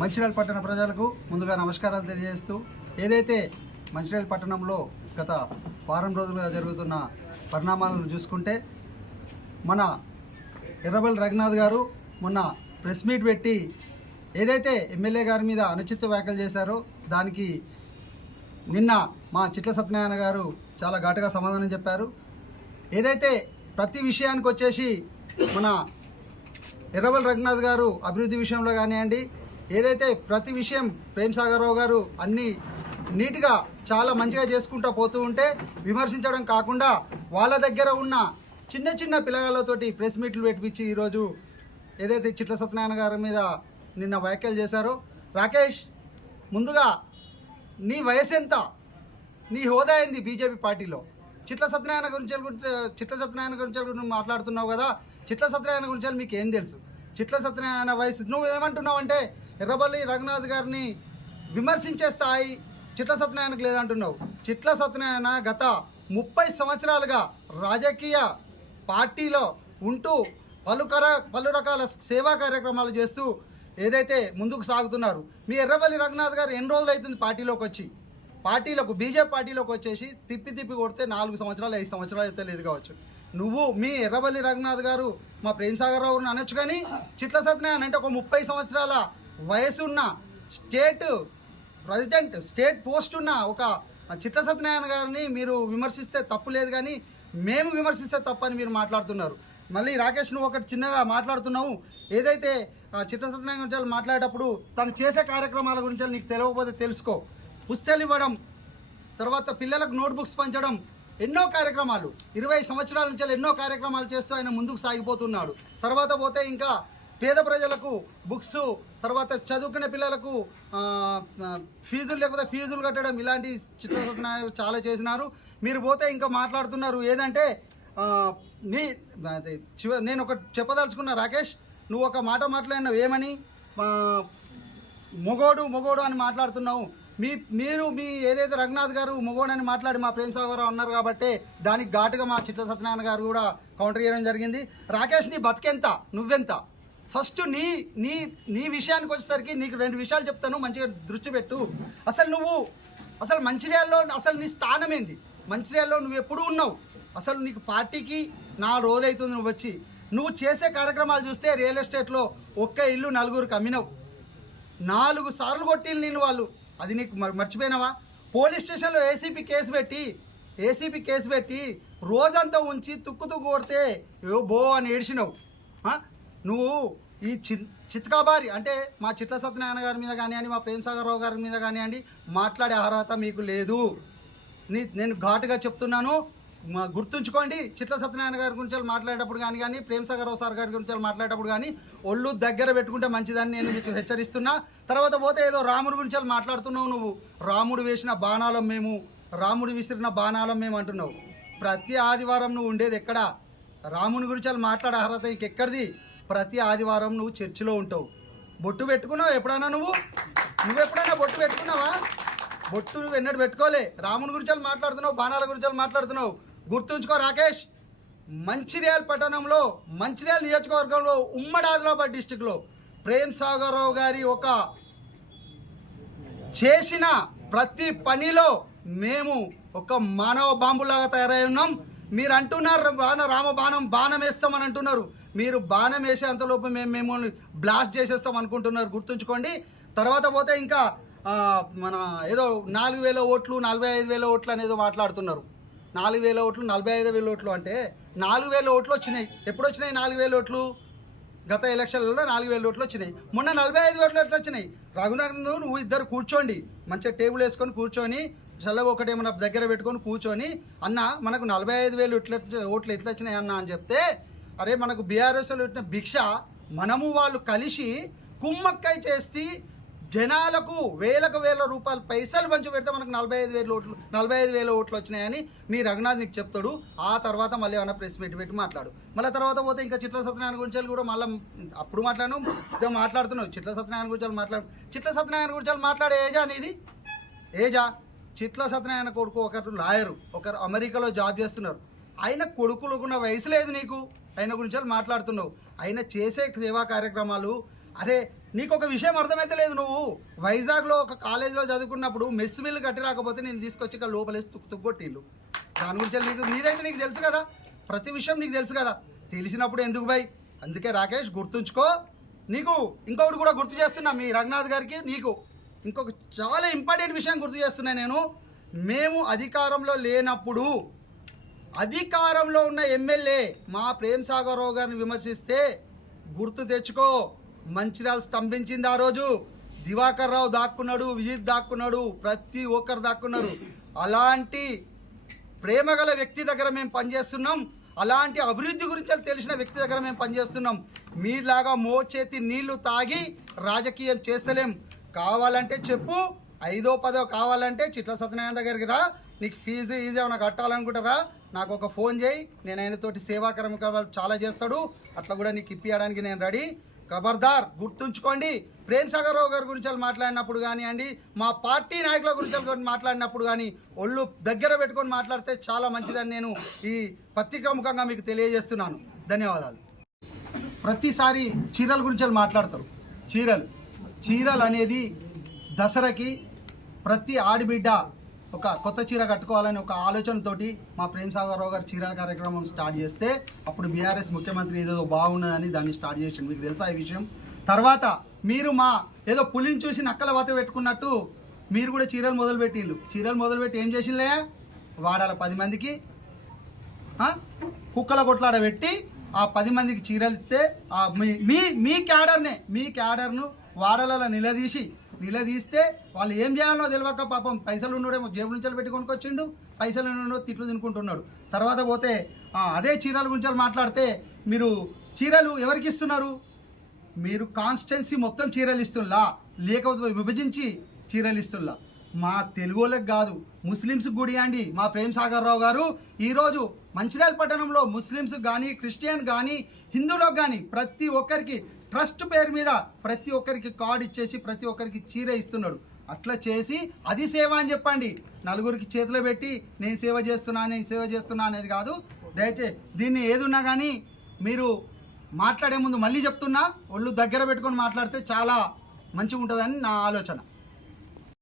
మంచిర్యాల పట్టణ ప్రజలకు ముందుగా నమస్కారాలు తెలియజేస్తూ ఏదైతే మంచిర్యాల పట్టణంలో గత వారం రోజులుగా జరుగుతున్న పరిణామాలను చూసుకుంటే మన ఎర్రబల్ రఘునాథ్ గారు మొన్న ప్రెస్ మీట్ పెట్టి ఏదైతే ఎమ్మెల్యే గారి మీద అనుచిత వ్యాఖ్యలు చేశారో దానికి నిన్న మా చిట్ల సత్యనారాయణ గారు చాలా ఘాటుగా సమాధానం చెప్పారు. ఏదైతే ప్రతి విషయానికి వచ్చేసి మన ఎర్రవల్ రఘునాథ్ గారు అభివృద్ధి విషయంలో కానివ్వండి ఏదైతే ప్రతి విషయం ప్రేమ్ సాగర్ రావు గారు అన్ని నీట్గా చాలా మంచిగా చేసుకుంటూ పోతూ ఉంటే విమర్శించడం కాకుండా వాళ్ళ దగ్గర ఉన్న చిన్న చిన్న పిల్లగాళ్ళతోటి ప్రెస్ మీట్లు పెట్టించి ఈరోజు ఏదైతే చిట్ల సత్యనారాయణ గారి మీద నిన్న వ్యాఖ్యలు చేశారో రాకేష్ ముందుగా నీ వయసు ఎంత? నీ హోదా ఏంది బీజేపీ పార్టీలో? చిట్ల సత్యనారాయణ గురించి గురించి చిట్ల సత్యనారాయణ గురించి నువ్వు మాట్లాడుతున్నావు కదా? చిట్ల సత్యనారాయణ గురించి మీకు ఏం తెలుసు? చిట్ల సత్యనారాయణ వయసు నువ్వు ఏమంటున్నావు అంటే ఎర్రబల్లి రఘునాథ్ గారిని విమర్శించే స్థాయి చిట్ల సత్యనారాయణకు లేదంటున్నావు. చిట్ల సత్యనారాయణ గత ముప్పై సంవత్సరాలుగా రాజకీయ పార్టీలో ఉంటూ పలు కర పలు రకాల సేవా కార్యక్రమాలు చేస్తూ ఏదైతే ముందుకు సాగుతున్నారు. మీ ఎర్రబల్లి రఘునాథ్ గారు ఎన్ని రోజులు అవుతుంది పార్టీలోకి వచ్చి? పార్టీలకు బీజేపీ పార్టీలోకి వచ్చేసి తిప్పి తిప్పి కొడితే నాలుగు సంవత్సరాలు ఐదు సంవత్సరాలు అయితే లేదు కావచ్చు. నువ్వు మీ ఎర్రబల్లి రఘునాథ్ గారు మా ప్రేమ్ సాగర్ రావుని అనొచ్చు కానీ చిట్ల సత్యనారాయణ అంటే ఒక ముప్పై సంవత్సరాల వయసు ఉన్న స్టేట్ ప్రెసిడెంట్ స్టేట్ పోస్ట్ ఉన్న ఒక చిట్ల సత్యనారాయణ గారిని మీరు విమర్శిస్తే తప్పు లేదు కానీ మేము విమర్శిస్తే తప్పని మీరు మాట్లాడుతున్నారు. మళ్ళీ రాకేష్ నువ్వు ఒకటి చిన్నగా మాట్లాడుతున్నావు. ఏదైతే ఆ, సత్యనారాయణ గురించి మాట్లాడేటప్పుడు తను చేసే కార్యక్రమాల గురించి నీకు తెలియకపోతే తెలుసుకో. పుస్తకాలు ఇవ్వడం తర్వాత పిల్లలకు నోట్బుక్స్ పంచడం ఎన్నో కార్యక్రమాలు. ఇరవై సంవత్సరాల నుంచి ఎన్నో కార్యక్రమాలు చేస్తూ ఆయన ముందుకు సాగిపోతున్నాడు. తర్వాత పోతే ఇంకా పేద ప్రజలకు బుక్స్ తర్వాత చదువుకునే పిల్లలకు ఫీజులు లేకపోతే ఫీజులు కట్టడం ఇలాంటి చిత్ర చాలా చేసినారు. మీరు పోతే ఇంకా మాట్లాడుతున్నారు. ఏదంటే మీ నీ చివ నేను ఒకటి చెప్పదలుచుకున్నా రాకేష్ నువ్వు ఒక మాట మాట్లాడినావు. ఏమని? మొగోడు మొగోడు అని మాట్లాడుతున్నావు. మీ మీరు మీ ఏదైతే రఘునాథ్ గారు మొగోడని మాట్లాడి మా ప్రేమ్ సాగర్ అన్నారు కాబట్టి దానికి ఘాటుగా మా చిట్ల సత్యనారాయణ గారు కూడా కౌంటర్ చేయడం జరిగింది. రాకేష్ నీ బతికెంత? నువ్వెంత? ఫస్ట్ నీ నీ నీ విషయానికి వచ్చేసరికి నీకు రెండు విషయాలు చెప్తాను మంచిగా దృష్టి పెట్టు. అసలు నువ్వు అసలు మంచిర్యాలలో అసలు నీ స్థానం ఏంది? మంచిర్యాలలో నువ్వు ఎప్పుడు ఉన్నావు? అసలు నీకు పార్టీకి నా రోజైతుంది నువ్వు వచ్చి. నువ్వు చేసే కార్యక్రమాలు చూస్తే రియల్ ఎస్టేట్లో ఒక్క ఇల్లు నలుగురికి అమ్మినవు. నాలుగు సార్లు కొట్టిల్లు నేను వాళ్ళు. అది నీకు మర్చిపోయినావా? పోలీస్ స్టేషన్లో ఏసీపీ కేసు పెట్టి ఏసీపీ కేసు పెట్టి రోజంతా ఉంచి తుక్కు తుక్కు కొడితే బో అని ఏడ్చినావు. నువ్వు ఈ చి చిత్కాబారి అంటే మా చిట్ల సత్యనారాయణ గారి మీద కానివ్వండి మా ప్రేమసాగర్ రావు గారి మీద కానివ్వండి మాట్లాడే అర్హత మీకు లేదు. నీ నేను ఘాటుగా చెప్తున్నాను. మా గుర్తుంచుకోండి చిట్ల సత్యనారాయణ గారి గురించి మాట్లాడేటప్పుడు కానీ కానీ ప్రేమసాగర్ రావు సార్ గారి గురించి మాట్లాడేటప్పుడు కానీ ఒళ్ళు దగ్గర పెట్టుకుంటే మంచిదని నేను మీకు హెచ్చరిస్తున్నా. తర్వాత పోతే ఏదో రాముడి గురించి మాట్లాడుతున్నావు నువ్వు. రాముడు వేసిన బాణాలం మేము రాముడు విసిరిన బాణాలం మేము అంటున్నావు. ప్రతి ఆదివారం నువ్వు ఉండేది ఎక్కడ? రాముని గురించి మాట్లాడే అర్హత ఇంకెక్కడిది ప్రతి ఆదివారం నువ్వు చర్చిలో ఉంటావు. బొట్టు పెట్టుకున్నావు ఎప్పుడైనా నువ్వు? నువ్వు ఎప్పుడైనా బొట్టు పెట్టుకున్నావా? బొట్టు నువ్వు ఎన్నడూ పెట్టుకోలే. రాముని గురించి మాట్లాడుతున్నావు బాణాల గురించి మాట్లాడుతున్నావు. గుర్తుంచుకో రాకేష్ మంచిర్యాల పట్టణంలో మంచిర్యాల నియోజకవర్గంలో ఉమ్మడి ఆదిలాబాద్ డిస్టిక్లో ప్రేమ్ సాగర్ రావు గారి ఒక చేసిన ప్రతి పనిలో మేము ఒక మానవ బాంబులాగా తయారై ఉన్నాం. మీరు అంటున్నారు బాణ రామ బాణం బాణం వేస్తామని అంటున్నారు. మీరు బాణం వేసే అంతలోపు మేము మేము బ్లాస్ట్ చేసేస్తాం అనుకుంటున్నారు. గుర్తుంచుకోండి. తర్వాత పోతే ఇంకా మన ఏదో నాలుగు వేల ఓట్లు నలభై ఐదు వేల ఓట్లు అనేది మాట్లాడుతున్నారు. నాలుగు వేల ఓట్లు నలభై ఐదు వేల ఓట్లు అంటే నాలుగు వేల ఓట్లు వచ్చినాయి. ఎప్పుడు వచ్చినాయి నాలుగు వేల ఓట్లు? గత ఎలక్షన్లలో నాలుగు వేల ఓట్లు వచ్చినాయి. మొన్న నలభై ఐదు వేల ఓట్లు వచ్చినాయి? రఘునాథ్ నువ్వు ఇద్దరు కూర్చోండి. మంచిగా టేబుల్ వేసుకొని కూర్చొని చల్లగా ఒకటి మన దగ్గర పెట్టుకొని కూర్చొని అన్న మనకు నలభై ఐదు వేలు ఇట్లా ఓట్లు ఎట్లా వచ్చినాయి అన్న అని చెప్తే అరే మనకు బీఆర్ఎస్లో పెట్టిన భిక్ష మనము వాళ్ళు కలిసి కుమ్మక్కై చేసి జనాలకు వేలకు వేల రూపాయలు పైసలు పంచి పెడితే మనకు నలభై ఐదు వేల ఓట్లు నలభై ఐదు వేల ఓట్లు వచ్చినాయని మీ రఘునాథ్ నీకు చెప్తాడు. ఆ తర్వాత మళ్ళీ ఏమైనా ప్రెస్ మీట్ పెట్టి మాట్లాడు. మళ్ళీ తర్వాత పోతే ఇంకా చిట్ల సత్యనారాయణ గురించి కూడా మళ్ళీ అప్పుడు మాట్లాడను ఇంకా మాట్లాడుతున్నావు చిట్ల సత్యనారాయణ గురించి మాట్లాడు చిట్ల సత్యనారాయణ గురించి మాట్లాడే ఏజా నీది? ఏజా? చిట్ల సత్యనారాయణ కొడుకు ఒకరు లాయరు ఒకరు అమెరికాలో జాబ్ చేస్తున్నారు. ఆయన కొడుకులుకున్న వయసు లేదు నీకు? ఆయన గురించి మాట్లాడుతున్నావు. ఆయన చేసే సేవా కార్యక్రమాలు అరే నీకు ఒక విషయం అర్థమైతే లేదు నువ్వు. వైజాగ్లో ఒక కాలేజీలో చదువుకున్నప్పుడు మెస్ మిల్లు కట్టి రాకపోతే నేను తీసుకొచ్చి ఇక్కడ లోపలేసి తుక్కు తుగ్గొట్టిల్లు దాని గురించి నీకు నీదైతే నీకు తెలుసు కదా. ప్రతి విషయం నీకు తెలుసు కదా. తెలిసినప్పుడు ఎందుకు భయ్ అందుకే రాకేష్ గుర్తుంచుకో. నీకు ఇంకొకటి కూడా గుర్తు చేస్తున్నా మీ రఘునాథ్ గారికి నీకు. ఇంకొక చాలా ఇంపార్టెంట్ విషయం గుర్తు చేస్తున్నా నేను. మేము అధికారంలో లేనప్పుడు అధికారంలో ఉన్న ఎమ్మెల్యే మా ప్రేమ్ సాగర్రావు గారిని విమర్శిస్తే గుర్తు తెచ్చుకో మంచిర్యాల స్తంభించింది ఆ రోజు. దివాకర్ రావు దాక్కున్నాడు విజిత్ దాక్కున్నాడు ప్రతి ఒక్కరు దాక్కున్నారు. అలాంటి ప్రేమగల వ్యక్తి దగ్గర మేము పనిచేస్తున్నాం. అలాంటి అభివృద్ధి గురించి తెలిసిన వ్యక్తి దగ్గర మేము పనిచేస్తున్నాం. మీలాగా మోచేతి నీళ్ళు తాగి రాజకీయం చేస్తలేం. కావాలంటే చెప్పు ఐదో పదో కావాలంటే చిట్ల సత్యనారాయణ దగ్గరికి రా. నీకు ఫీజు ఈజీ ఏమైనా కట్టాలనుకుంటారా నాకు ఒక ఫోన్ చేయి నేను ఆయనతోటి సేవా కార్యక్రమాలు చాలా చేస్తాడు. అట్లా కూడా నీకు ఇప్పియడానికి నేను రెడీ. ఖబర్దార్ గుర్తుంచుకోండి. ప్రేమ్ సాగర్ రావు గారి గురించి మాట్లాడినప్పుడు కానివ్వండి మా పార్టీ నాయకుల గురించి మాట్లాడినప్పుడు కానీ ఒళ్ళు దగ్గర పెట్టుకొని మాట్లాడితే చాలా మంచిదని నేను ఈ పత్రికా ముఖంగా మీకు తెలియజేస్తున్నాను. ధన్యవాదాలు. ప్రతిసారి చీరల గురించి మాట్లాడతారు. చీరలు. చీరలు అనేది దసరాకి ప్రతి ఆడబిడ్డ ఒక కొత్త చీర కట్టుకోవాలని ఒక ఆలోచనతోటి మా ప్రేమ్ సాగర్రావు గారు చీరల కార్యక్రమం స్టార్ట్ చేస్తే అప్పుడు బీఆర్ఎస్ ముఖ్యమంత్రి ఏదో బాగున్నదని దాన్ని స్టార్ట్ చేసిండు. మీకు తెలుసా ఈ విషయం? తర్వాత మీరు మా ఏదో పులిని చూసి నక్కల వాత పెట్టుకున్నట్టు మీరు కూడా చీరలు మొదలుపెట్టిళ్ళు చీరలు మొదలుపెట్టి ఏం చేసిండే వాడాల పది మందికి కుక్కల కొట్లాడ పెట్టి ఆ పది మందికి చీరలు ఇస్తే మీ మీ క్యాడర్నే మీ క్యాడర్ను వాడలలో నిలదీసి నిలదీస్తే వాళ్ళు ఏం చేయాలో తెలియక పాపం పైసలు ఉన్నాడేమో జేబు నుంచి పెట్టి వచ్చిండు పైసలు ఉన్నాడో తిట్లు తినుకుంటున్నాడు. తర్వాత పోతే అదే చీరల గురించి మాట్లాడితే మీరు చీరలు ఎవరికి ఇస్తున్నారు? మీరు కాన్స్టెన్సీ మొత్తం చీరలు ఇస్తున్నా లేకపోతే విభజించి చీరలు ఇస్తున్నా మా తెలుగు వాళ్ళకి కాదు ముస్లిమ్స్ గుడి అండి. మా ప్రేమ్ సాగర్ రావు గారు ఈరోజు మంచిర్యాల పట్టణంలో ముస్లిమ్స్ కానీ క్రిస్టియన్ కానీ హిందువులకు కానీ ప్రతి ఒక్కరికి ట్రస్ట్ పేరు మీద ప్రతి ఒక్కరికి కార్డు ఇచ్చేసి ప్రతి ఒక్కరికి చీర ఇస్తున్నాడు. అట్లా చేసి అది సేవ అని చెప్పండి. నలుగురికి చేతిలో పెట్టి నేను సేవ చేస్తున్నా నేను సేవ చేస్తున్నా అనేది కాదు. దయచేసి దీన్ని ఏదున్నా కానీ మీరు మాట్లాడే ముందు మళ్ళీ చెప్తున్నా ఒళ్ళు దగ్గర పెట్టుకొని మాట్లాడితే చాలా మంచిగా ఉంటుందని నా ఆలోచన.